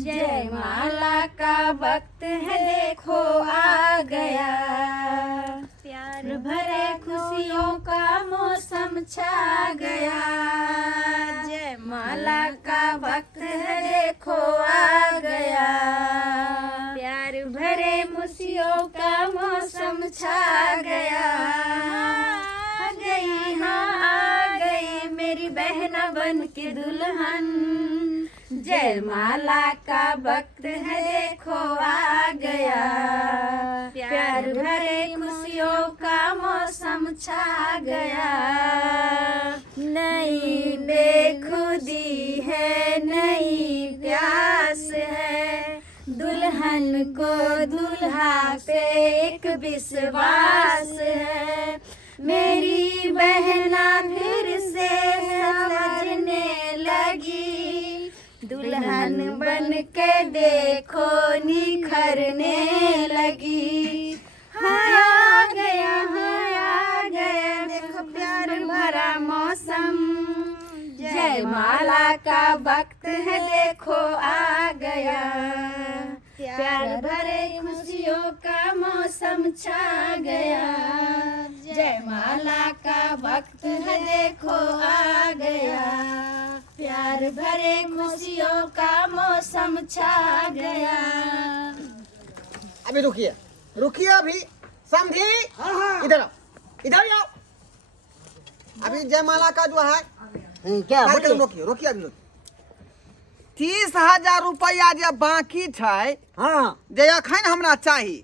जयमाला का वक्त है देखो आ गया, प्यार भरे खुशियों का मौसम छा गया। जयमाला का वक्त है देखो आ गया, प्यार भरे खुशियों का मौसम छा गया। आ गई हाँ आ गई मेरी बहना बन के दुल्हन, जयमाला का वक्त है देखो आ गया, प्यार भरे खुशियों का मौसम छा गया। नई बेखुदी है नई प्यास है, दुल्हन को दुल्हा पे एक विश्वास है। मेरी बहना फिर से सजने लगी, दुल्हन बन के देखो निखरने लगी। हाँ आ गया देखो प्यार भरा मौसम, जयमाला का वक्त है देखो आ गया, प्यार भरे खुशियों का मौसम छा गया। जयमाला का वक्त है देखो आ गया, प्यार भरे खुशियों का मौसम छा गया। अभी रुकिए अभी समझी। इधर आओ इधर आओ। अभी जयमाला का जो है क्या रोकिए अभी 30,000 रुपया जे बाकी छै, हाँ जे अखन हमरा चाही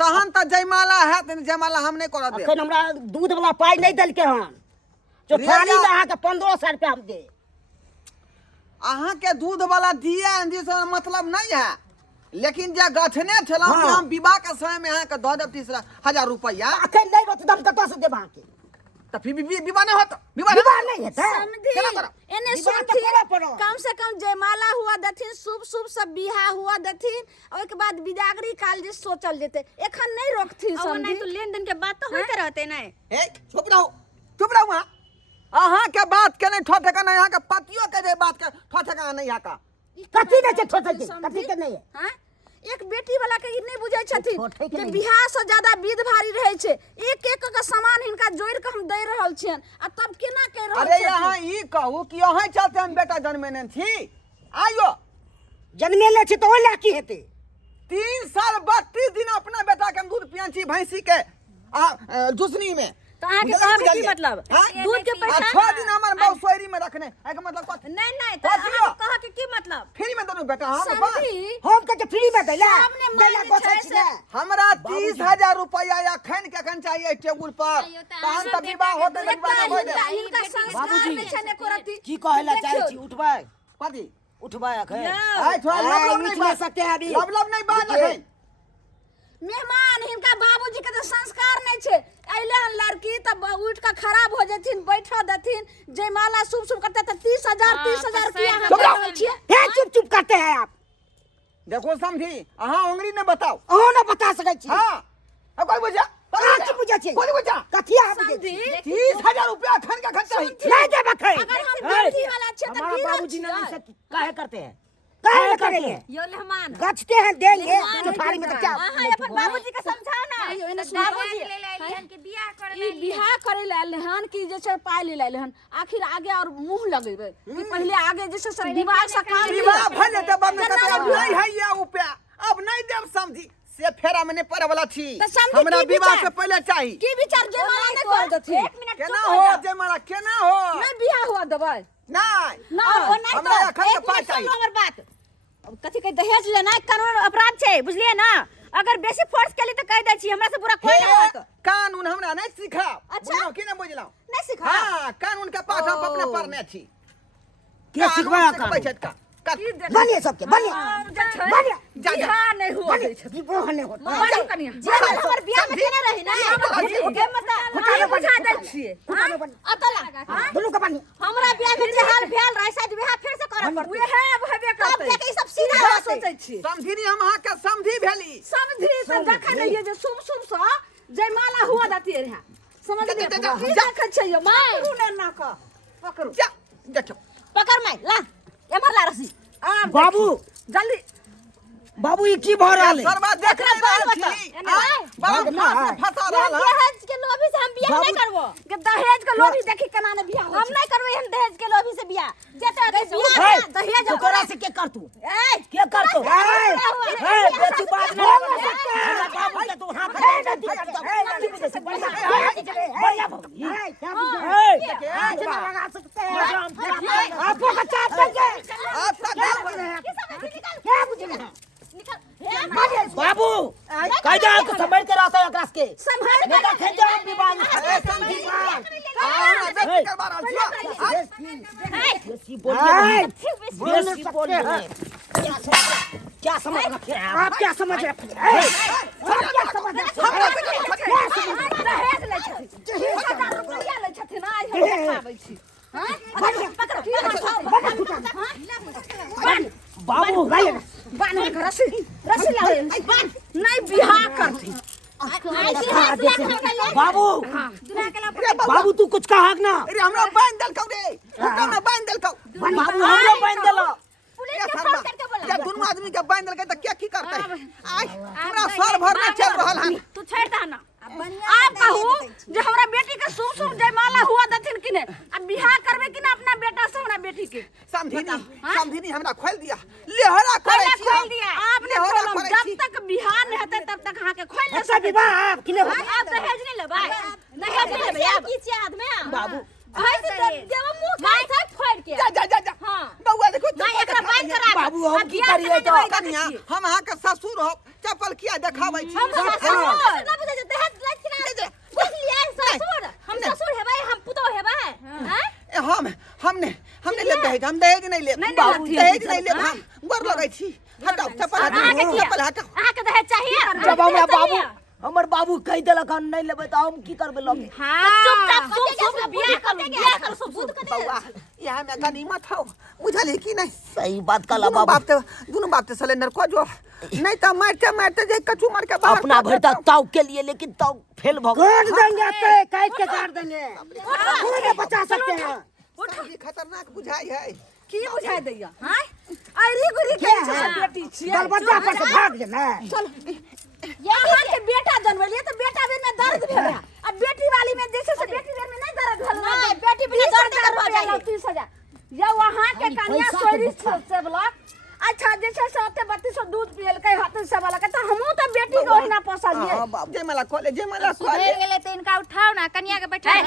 तहन त जयमाला है, जयमाला हम नहीं कर दे। अखन हमरा दूध वाला पाई नहीं दलके हन, जो थाली में अहाँ के 1500 रुपया हम दे। अहाँ के दूध वाला दिए जिससे मतलब नहीं है, लेकिन जे गठने छलहुँ कि हम विवाह के समय में अहाँ के दऽ देब 30,000 रुपया। अखन नहीं होत हम कतऽ से देब अहाँ के? तो फिर विवाह नहीं होता, विवाह नहीं हेतै। केना करब? एने विवाह तऽ सुनथिन, करऽ पड़त। कम से कम जयमाला हुआ दथिन, शुभ शुभ सब बियाह हुआ दथिन, और के बाद विदागरी काल जे सोचल जेते, एखन नहीं रोकथिन। नहीं तो लेन देन के बात तो होते रहते नहीं। ए चुप रहो वहाँ। अहाँ के बात के नहीं ठो ठिकाना, यहाँ के पतियों के जे बात के ठो ठिकाना नहीं यहाँ का। कथी नहीं छै ठोकै छै, कथी के नहीं है? हाँ? एक बेटी वाला के ई नहीं बुझै छथिन ठोकै के जे नहीं। बियाह से ज्यादा विध भारी रहे छै। एक एक के सामान हिनका जोड़ के हम दे रहल छियन, आ तब केना कह रहल अरे छथिन? यहाँ ई कहू कि यहाँ चलते हम बेटा जन्मेने छी। आइयो जन्मेले छी तो ओइ ला की हेतै? 3 साल 32 दिन अपना बेटा के हम दूध पियान छी भैंसी के जुसनी में। तो अहाँ के कहे के की मतलब? दूध के पैसा 6 दिन हमर मौ सोयरी में रखने है के मतलब कथी? नहीं तो कथी अहाँ कहे के की मतलब? फ्री में दोनों बेटा हम समझी? हम के फ्री में दैला सामने दैला माने गोछै छै छी से। ने। हमरा 30,000 रुपया अखन के अखन चाहिए टेबुल पर, तहन त विवाह होते विवाह होय दे। हिनका संस्कार नहीं छने करती। की कहला चाहै छी? उठबै कथी उठबै अखन? आइ थोड़ा लब नहीं बात सकते हैं अभी। लब नहीं बात अखन। मेहमान हिनका बाबूजी के तो संस्कार नहीं छे। अइले हन लड़की तब उठ के खराब हो जथिन, बैठो दथिन, जयमाला शुभ शुभ करते त 30,000 की अहाँ चुप दे रहल छियै। रहो। चुप करते हैं आप। देखो समझी, अहाँ उंगली ने बताओ। अहाँ न बता सकै छी। हाँ अब कोई बुझा अहाँ की बुझै छी? कोई बुझा कथी अहाँ बुझै छी? 30,000 रुपया अखन के खर्चा ही। नहीं देब अखन। अगर हम बेटी वाला छे त हमारा की बाबूजी बाबूजी ने ऐसे काहे करते हैं? काहे करेंगे? यो मेहमान गछते हैं देंगे तो थाली में तो क्या? अहाँ अपन बाबूजी के समझाओ ना। बाबूजी ले ले लिहन के बियाह कर ई बियाह करे ला आइले हन कि जे छै पाइ ले आइले हन, आखिर आगे और मुंह लगेबे कि पहले आगे जैसे सब विवाह से काम विवाह भले त बाद में कहते अब नहीं है ये रुपया, अब नहीं देब समझी। से फेरा में नहीं पड़े वाला छी। तो समझी हमरा की विवाह विचार? से पहले चाहिए। की विचार जयमाला नहीं कर दथिन? केना हो जयमाला केना हो? नहीं बियाह हुआ देबै नहीं ना हमरा अखन के पास चाहिए। हमर बात अब कथी के दहेज लेना कानून अपराध छै, बुझलिए ना? अगर बेसी फोर्स केली त कह दै छी, हमरा से पूरा कोई हे, नहीं होत। कानून हमरा नहीं सिखाओ। अच्छा। बुझलहुँ कि नहीं बुझलहुँ? नहीं सिखा। हाँ कानून के पाठ हम अपने पढ़ने छी। क्या सिखबै कानून कानून? सिखबै छथि का? बनिए सबके बनिए बनिए जा जा नहीं हुआ बनिए विवाह नहीं होता। बड़ो कनिया जे हमर बियाह में केने रही ना, के मतलब हम बुझा दै छियै। अतला दोनों का बनिए। हमरा बियाह में जे हाल भेल रहे शायद बियाह फिर से करब पड़त। उहे हेबे तब करतै। जाके ई सब सीधा होतै। सोचै छी समझी हम अहाँ के समझी भेली। समझी से देखै नहीं जे शुभ शुभ से जयमाला हुआ दती रहा। समझ ले जा, देखै छै यो पकड़ू ने ना का पकड़ू जा देखो पकड़ मैं ला एमर ला रसी। बाबू जल्दी बाबू ये की भर रहले सरवा देख एकरा बाल रहल बता। छी एने आय। बाबू फंसा रहल है दहेज के लोभी से हम बियाह नहीं करबो कि दहेज के लोभी देखी केना ने बियाह हम नहीं करबो हम दहेज के लोभी से बियाह जेते बियाह दहेज तोरा से के कर तू ए के कर तू ए बेटी बात नहीं हमरा बाबू के तू हां बढ़िया भौजी लगा सकते हैं आपको का चाप देंगे आपका नाम क्या बुझले बाबू कह दे आपको संभाल के रहता है एकरास के संभाल के नेता खेत हम विभाग अरे संधि बेटी करवा रहल छी बेसी बोलिए बेसी बोलिए क्या समझ रखे हैं आप क्या समझ रखे हैं आप क्या समझ रखे हैं दहेज ले छथि 1000 रुपया ले छथि ना आज हम खाबै छी हां पकड़ो बाबू भाई बान के रस्सी लावे नहीं बियाह करती बाबू बाबू तू कुछ कहा ना अरे हमरा बांध देलकौ रे हुक्का में बांध देलकौ बाबू हमरो बांध देला पुलिस के फोन करके बोला ये दोनों आदमी के बांध देलकै त क्या की करतै आय हमरा सर भर में चल रहल है तू छोड़ दा ना आप कहू जे हमरा बेटी के शुभ शुभ जयमाला हुआ दथिन कि ने अब बियाह करबे कि ना अपना बेटा से हमरा बेटी के समधिनी हमरा खोल दिया लेहरा करे छी खोल दिया आपने खोलम जब तक बियाह नहीं होते तब तक हां के खोल ले अच्छा विवाह आप किने आप दहेज नहीं लेबै दहेज नहीं लेबै आप की छी आदमी बाबू भाई से देव मुंह खाए था फोड़ के जा हां बउआ देखो नहीं एकरा बांध करा बाबू हम की करिए तो कनिया हम अहाँ के ससुर हो चप्पल किया देखाबै छी हम ससुर ना बुझे दहेज लैत कि ना बुझलिए ससुर हम ससुर हेबै हम पुतो हेबै हैं हमने ले दहेज हम दहेज नहीं ले बाबू दहेज नहीं ले हम गोर लगै छी हटाओ चप्पल हटाओ अहाँ के दहेज चाहिए जब हमरा बाबू हमर बाबू कह देलक हम नहीं लेबै त हम की करबै लगे हां चुपचाप शुभ बियाह कर सबूत कर बउआ यहाँ में गनीमत हो बुझल कि नहीं सही बात कला बाबू दोनों बाप ते सिलेंडर को जो नहीं तो मारते जे कचू मार के बाहर अपना भरता ताव के लिए लेकिन ताव फेल भ काट देंगे ते काट के काट देंगे पूरे बचा सकते हैं ये खतरनाक बुझाई है की बुझाई दैया हां अरी गुरी के बेटी छी दरवाजा पर से भाग जे ना चल ये अहाँ के बेटा जन्मलिए तो बेटा बेर में दर्द भेल है अब बेटी वाली में जैसे से बेटी बेर में नहीं दर्द भेल नहीं बेटी बिना दर्द करवा जाए 30000 ये वहां के कन्या सोरी से ब्लॉक अच्छा जैसे साथे 3200 दूध पियल के हाथ से वाला के तो हमहू तो बेटी को ही ना पोसलिए हां बाप जय मला खोले गेले तो इनका उठाओ ना कन्या के बैठा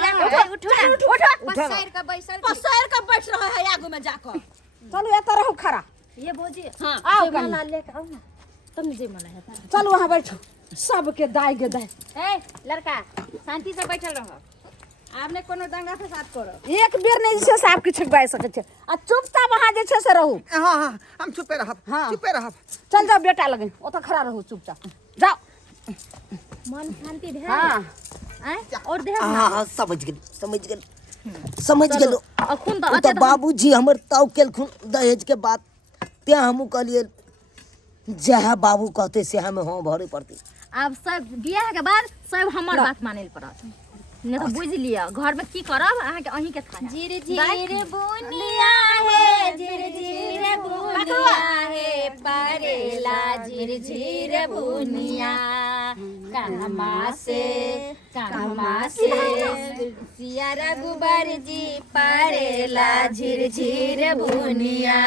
उठो ना उठो पसार का बैठ रहा है आगू में जाकर चलो ये तरह खड़ा ये भौजी हां आओ माला लेके आओ ना तुम जे माला है चल वहां बैठो सबके दाई के दाई ए लड़का शांति से बैठल रहो आपने कोनो दंगा फसाद करो एक बेर नहीं जैसे साहब के छिकबाय सके छे आ चुपचाप वहां जे छे से रहू हां हम चुपे रहब चल जाओ बेटा लगे ओत खड़ा रहू चुपचाप जाओ मन शांति दे हां और दे हां समझ गेलो अखुन तो बाबूजी हमर ताव केलखुन दहेज के बात ते हमहु कहलिए जहाँ बाबू कहते से हमें हाँ भरे पड़ती अब सब बियाह के बाद सब हमर बात माने पड़त ने तो बुझ लिया घर में की करब अहाँ के अहीं के था जीर जीर बुनिया है जीर बुनिया है परेला जीर बुनिया कहमा से सिया रघुबर जी परेला जीर बुनिया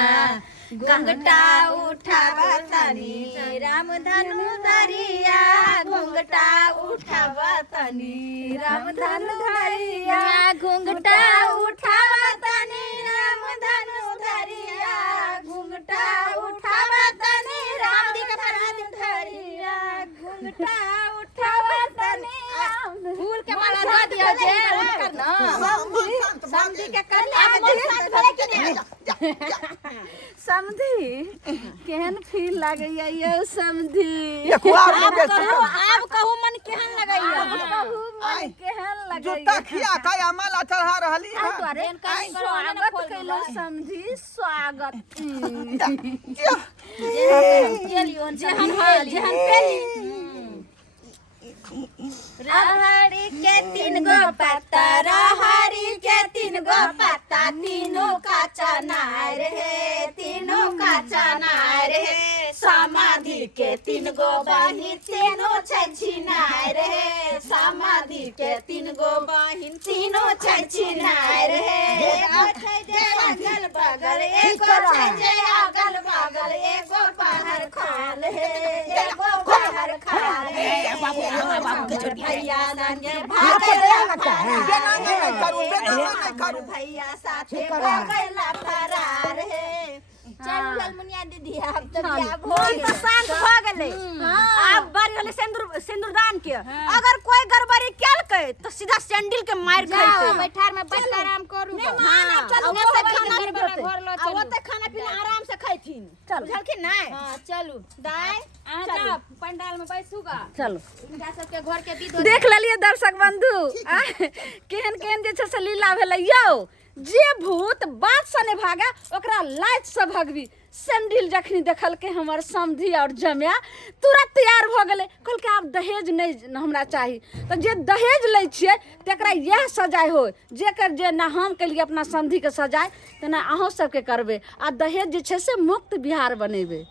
घुंघटा उठावा तनी राम धनु धरिया घुंघटा उठावा तनी राम धनु धरिया घुंघटा उठावा तनी राम धनु धरिया घुंघटा उठावा तनी राम दी का धनु धरिया घुंघटा उठावा तनी फूल के माला दे दिया जे करना समझी के कर ले समझी केहन फील लागैया ये समझी एक बार में बेच आप कहू मन केहन लगैया कहू मन केहन लगैया जूता खिया का माला चढ़ा रहली है स्वागत कैलो समझी स्वागत जेहन पेली रहड़ी के 3 गो पत्ता रहरी के 3 गो पत्ता तीनों का चनार है तीनों का चनार है समाधि के 3 गो बहिन तीनों छै छिनार है समाधि के 3 गो बहिन तीनों छै छिनार है एगो छै जे अगल बगल एगो छै जे अगल बगल एगो बाहर खाल है एगो बाहर खाल है भैया संगे भैया साथे भगला फरार है चल ललमुनिया दीदी अब तो बियाह मन तो शांत हो गेले अब बारी होले सिंदूरदान के अगर कोई गड़बड़ी कैल के तो सीधा सैंडल के मार खाइते बैठार में बैठ के आराम करू हां चल वो से खाना घर लो आ ओते खाना पीना आराम से खाइथिन बुझलखिन नहीं हां चलू दाई आ जा पंडाल में बैसूगा चलो इनका सबके घर के विध देख लेलिए दर्शक बंधु केहन केहन जे छै से लीला भेलै यौ जे भूत बात से ने भागा ओकरा लाइट से भगवी सैंडल जखनी देखल के हमर समधी और जमिया तुरंत तैयार भ गेले कहल के आब दहेज नहीं हमरा चाही तो जे दहेज लै छिए तकरा यह सजाय हो जेकर जे ना हम के लिए अपना समधी के सजाय तना अहों सबके करबे आ दहेज जे छै से मुक्त बिहार बनेबे।